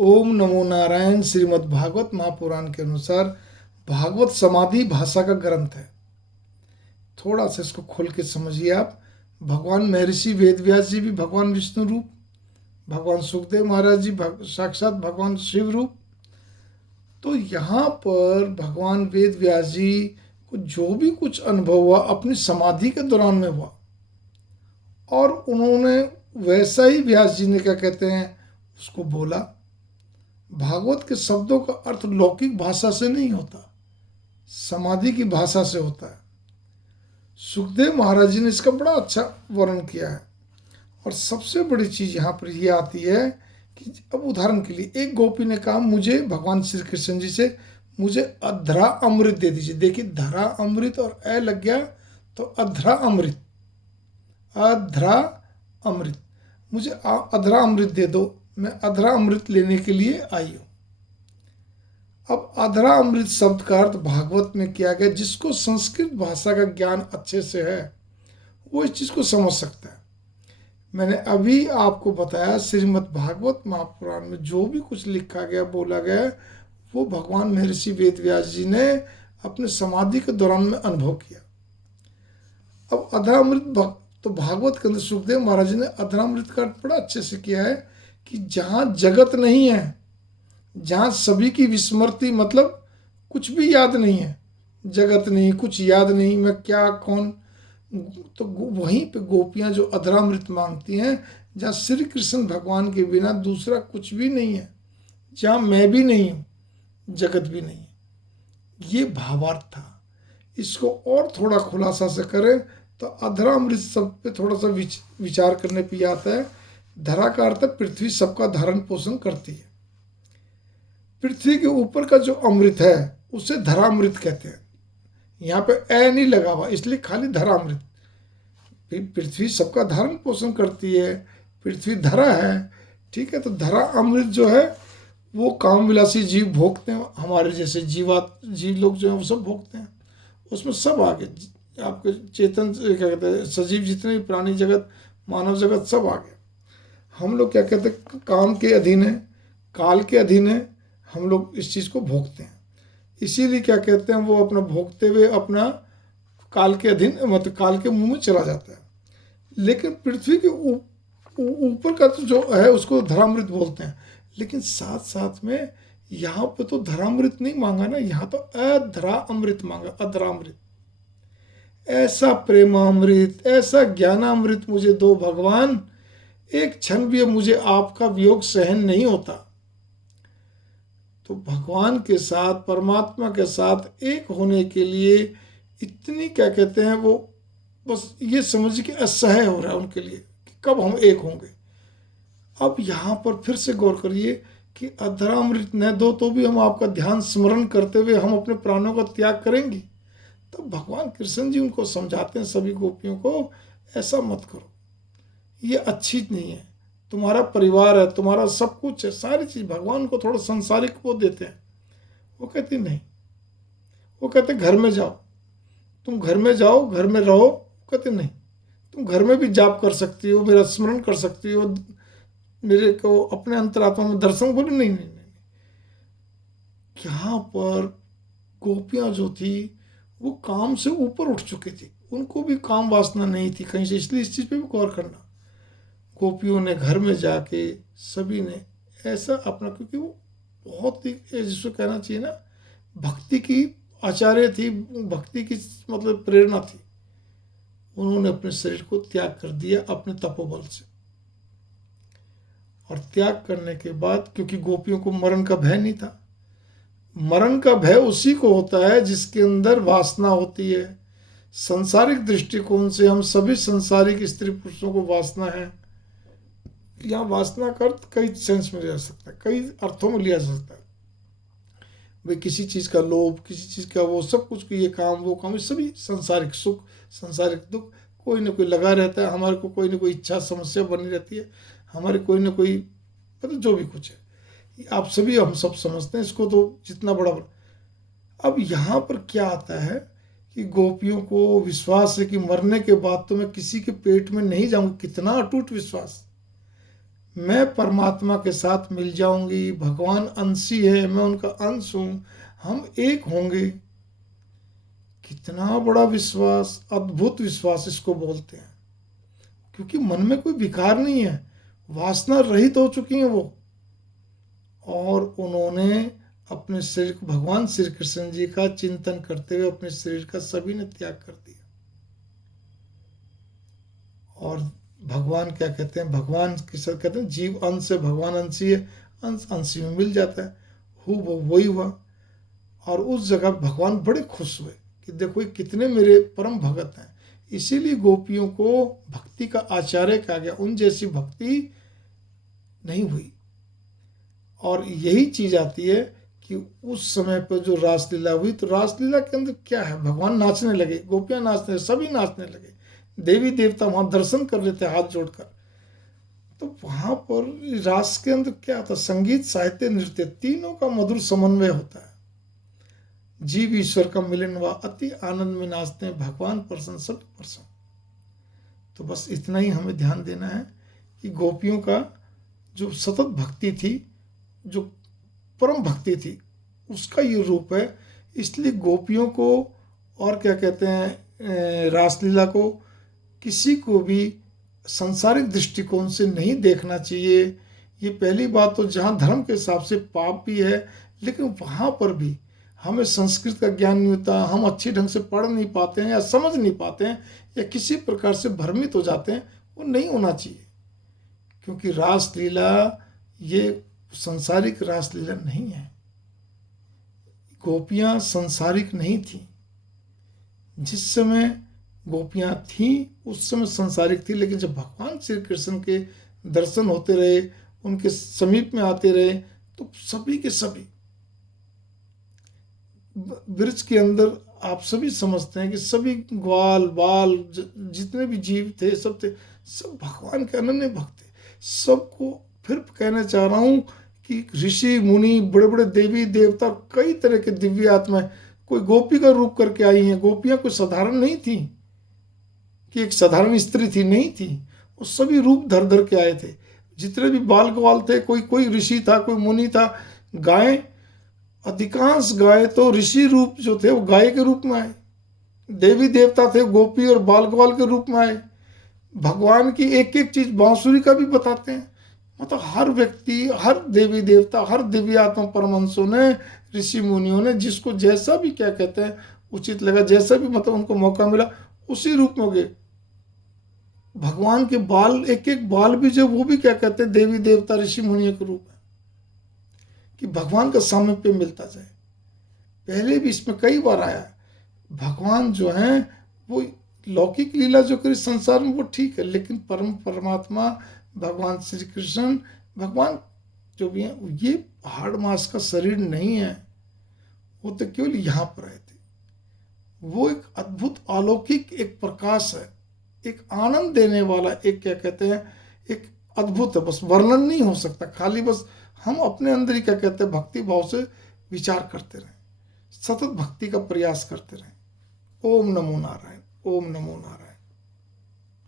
ओम नमो नारायण। श्रीमद् भागवत महापुराण के अनुसार भागवत समाधि भाषा का ग्रंथ है। थोड़ा सा इसको खोल के समझिए आप। भगवान महर्षि वेद व्यास जी भी भगवान विष्णु रूप, भगवान सुखदेव महाराज जी साक्षात भगवान शिव रूप। तो यहाँ पर भगवान वेद व्यास जी को जो भी कुछ अनुभव हुआ अपनी समाधि के दौरान में हुआ, और उन्होंने वैसा ही व्यास जी ने क्या कहते हैं उसको बोला। भागवत के शब्दों का अर्थ लौकिक भाषा से नहीं होता, समाधि की भाषा से होता है। सुखदेव महाराज जी ने इसका बड़ा अच्छा वर्णन किया है। और सबसे बड़ी चीज यहाँ पर यह आती है कि अब उदाहरण के लिए एक गोपी ने कहा मुझे भगवान श्री कृष्ण जी से मुझे अधरा अमृत दे दीजिए। देखिए धरा अमृत और ए लग गया तो अधरा अमृत, अधरा अमृत, मुझे अधरा अमृत दे दो, मैं अधरा अमृत लेने के लिए आई हूं। अब अधरा अमृत शब्द का अर्थ भागवत में किया गया। जिसको संस्कृत भाषा का ज्ञान अच्छे से है वो इस चीज को समझ सकता है। मैंने अभी आपको बताया श्रीमद् भागवत महापुराण में जो भी कुछ लिखा गया बोला गया वो भगवान महर्षि वेद व्यास जी ने अपने समाधि के दौरान में अनुभव किया। अब अधरामृत तो भागवत के अंदर सुखदेव महाराज जी ने अधरामृत का अर्थ बड़ा अच्छे से किया है कि जहाँ जगत नहीं है, जहाँ सभी की विस्मृति, मतलब कुछ भी याद नहीं है, जगत नहीं, कुछ याद नहीं, मैं क्या कौन, तो वहीं पे गोपियाँ जो अधरामृत मांगती हैं, जहाँ श्री कृष्ण भगवान के बिना दूसरा कुछ भी नहीं है, जहाँ मैं भी नहीं हूँ, जगत भी नहीं है। ये भावार्थ था। इसको और थोड़ा खुलासा से करें तो अधरामृत शब्द पे थोड़ा सा विचार करने पे आता है। धरा का अर्थ पृथ्वी सबका धारण पोषण करती है। पृथ्वी के ऊपर का जो अमृत है उसे धरामृत कहते हैं। यहाँ पे ए नहीं लगा हुआ इसलिए खाली धरामृत। पृथ्वी सबका धारण पोषण करती है, पृथ्वी धरा है, ठीक है। तो धरा अमृत जो है वो काम विलासी जीव भोगते हैं, हमारे जैसे जीव लोग जो है वो सब भोगते हैं। उसमें सब आगे आपके चेतन क्या कहते हैं, सजीव जितने भी प्राणी जगत, मानव जगत सब आगे। हम लोग क्या कहते हैं काम के अधीन है, काल के अधीन है, हम लोग इस चीज़ को भोगते हैं। इसीलिए क्या कहते हैं वो अपना भोगते हुए अपना काल के अधीन, मतलब काल के मुंह में चला जाता है। लेकिन पृथ्वी के ऊपर का तो जो है उसको धरामृत बोलते हैं। लेकिन साथ साथ में यहाँ पे तो धरामृत नहीं मांगा ना, यहाँ तो अधरा अमृत मांगा, अधरामृत। ऐसा प्रेमामृत, ऐसा ज्ञानामृत मुझे दो भगवान, एक क्षण भी मुझे आपका वियोग सहन नहीं होता। तो भगवान के साथ, परमात्मा के साथ एक होने के लिए इतनी क्या कहते हैं वो बस ये समझिए कि असह्य हो रहा है उनके लिए कि कब हम एक होंगे। अब यहाँ पर फिर से गौर करिए कि अधरामृत न दो तो भी हम आपका ध्यान स्मरण करते हुए हम अपने प्राणों का त्याग करेंगे। तो भगवान कृष्ण जी उनको समझाते हैं सभी गोपियों को, ऐसा मत करो, ये अच्छी नहीं है। तुम्हारा परिवार है, तुम्हारा सब कुछ है, सारी चीज़। भगवान को थोड़ा संसारिक वो देते हैं। वो कहते नहीं, वो कहते घर में जाओ, तुम घर में जाओ, घर में रहो। कहते नहीं, तुम घर में भी जाप कर सकती हो, मेरा स्मरण कर सकती हो, मेरे को अपने अंतरात्मा में दर्शन। बोले नहीं नहीं नहीं। यहाँ पर गोपियाँ जो थी वो काम से ऊपर उठ चुकी थी, उनको भी काम वासना नहीं थी कहीं से। इसलिए इस चीज़ पे भी गौर करना। गोपियों ने घर में जाके सभी ने ऐसा अपना, क्योंकि वो बहुत ही जिसको कहना चाहिए ना भक्ति की आचार्य थी, भक्ति की मतलब प्रेरणा थी। उन्होंने अपने शरीर को त्याग कर दिया अपने तपोबल से। और त्याग करने के बाद, क्योंकि गोपियों को मरण का भय नहीं था, मरण का भय उसी को होता है जिसके अंदर वासना होती है। सांसारिक दृष्टिकोण से हम सभी सांसारिक स्त्री पुरुषों को वासना है। यहाँ वासना का अर्थ कई सेंस में लिया जा सकता है, कई अर्थों में लिया जा सकता है। भाई किसी चीज़ का लोभ, किसी चीज़ का वो, सब कुछ, ये काम वो काम, सभी सांसारिक सुख, सांसारिक दुख कोई ना कोई लगा रहता है। हमारे को कोई ना कोई इच्छा समस्या बनी रहती है, हमारे कोई ना कोई मतलब जो भी कुछ है आप सभी हम सब समझते हैं इसको, तो जितना बड़ा। अब यहाँ पर क्या आता है कि गोपियों को विश्वास है कि मरने के बाद तो मैं किसी के पेट में नहीं जाऊंगा। कितना अटूट विश्वास, मैं परमात्मा के साथ मिल जाऊंगी, भगवान अंशी है, मैं उनका अंश हूँ, हम एक होंगे। कितना बड़ा विश्वास, अद्भुत विश्वास इसको बोलते हैं। क्योंकि मन में कोई विकार नहीं है, वासना रहित हो चुकी है वो, और उन्होंने अपने शरीर को, भगवान श्री कृष्ण जी का चिंतन करते हुए अपने शरीर का सभी ने त्याग कर दिया। और भगवान क्या कहते हैं, भगवान किस कहते हैं, जीव अंश है, भगवान अंशी है, अंश अंशी में मिल जाता है, वो वही हुआ। और उस जगह भगवान बड़े खुश हुए कि देखो ये कितने मेरे परम भगत हैं। इसीलिए गोपियों को भक्ति का आचार्य कहा गया, उन जैसी भक्ति नहीं हुई। और यही चीज आती है कि उस समय पर जो रासलीला हुई, तो रासलीला के अंदर क्या है, भगवान नाचने लगे, गोपियां नाचने, सभी नाचने लगे, देवी देवता वहां दर्शन कर रहे थे हाथ जोड़कर। तो वहां पर रास के अंदर क्या था, संगीत, साहित्य, नृत्य, तीनों का मधुर समन्वय होता है। जीव ईश्वर का मिलन हुआ, अति आनंद में नाचते हैं, भगवान प्रसन्न, सब प्रसन्न। तो बस इतना ही हमें ध्यान देना है कि गोपियों का जो सतत भक्ति थी, जो परम भक्ति थी, उसका ये रूप है। इसलिए गोपियों को, और क्या कहते हैं, रासलीला को किसी को भी सांसारिक दृष्टिकोण से नहीं देखना चाहिए। ये पहली बात। तो जहाँ धर्म के हिसाब से पाप भी है, लेकिन वहाँ पर भी हमें संस्कृत का ज्ञान नहीं होता, हम अच्छी ढंग से पढ़ नहीं पाते हैं या समझ नहीं पाते हैं या किसी प्रकार से भ्रमित हो जाते हैं, वो नहीं होना चाहिए। क्योंकि रासलीला ये सांसारिक रासलीला नहीं है। गोपियां सांसारिक नहीं थी। जिस समय गोपियां थीं उस समय सांसारिक थी, लेकिन जब भगवान श्री कृष्ण के दर्शन होते रहे, उनके समीप में आते रहे, तो सभी के सभी वृक्ष के अंदर, आप सभी समझते हैं कि सभी ग्वाल बाल जितने भी जीव थे, सब थे, सब भगवान के अनन्य भक्त थे। सबको फिर कहना चाह रहा हूँ कि ऋषि मुनि, बड़े बड़े देवी देवता, कई तरह के दिव्य आत्माएं कोई गोपी का रूप करके आई हैं। गोपियां कोई साधारण नहीं थी कि एक साधारण स्त्री थी, नहीं थी, वो सभी रूप धर धर के आए थे। जितने भी बाल ग्वाल थे, कोई ऋषि था, कोई मुनि था। गाय, अधिकांश गाय तो ऋषि रूप जो थे वो गाय के रूप में आए। देवी देवता थे, गोपी और बाल ग्वाल के रूप में आए। भगवान की एक एक चीज, बांसुरी का भी बताते हैं। मतलब हर व्यक्ति, हर देवी देवता, हर दिव्य आत्मा परमहंसों ने, ऋषि मुनियों ने, जिसको जैसा भी क्या कहते हैं उचित लगा, जैसा भी मतलब उनको मौका मिला, उसी रूप में हो गए। भगवान के बाल, एक एक बाल भी जो, वो भी क्या कहते हैं देवी देवता ऋषि मुनियों के रूप है, कि भगवान का सामीप्य मिलता जाए। पहले भी इसमें कई बार आया। भगवान जो है वो लौकिक लीला जो करी संसार में वो ठीक है, लेकिन परमात्मा भगवान श्री कृष्ण, भगवान जो भी हैं, ये पहाड़ मास का शरीर नहीं है। वो तो केवल यहाँ पर आए थे। वो एक अद्भुत अलौकिक एक प्रकाश है, एक आनंद देने वाला, एक क्या कहते हैं, एक अद्भुत है, बस वर्णन नहीं हो सकता। खाली बस हम अपने अंदर ही क्या कहते हैं भक्ति भाव से विचार करते रहें, सतत भक्ति का प्रयास करते रहें। ओम नमो नारायण, ओम नमो नारायण।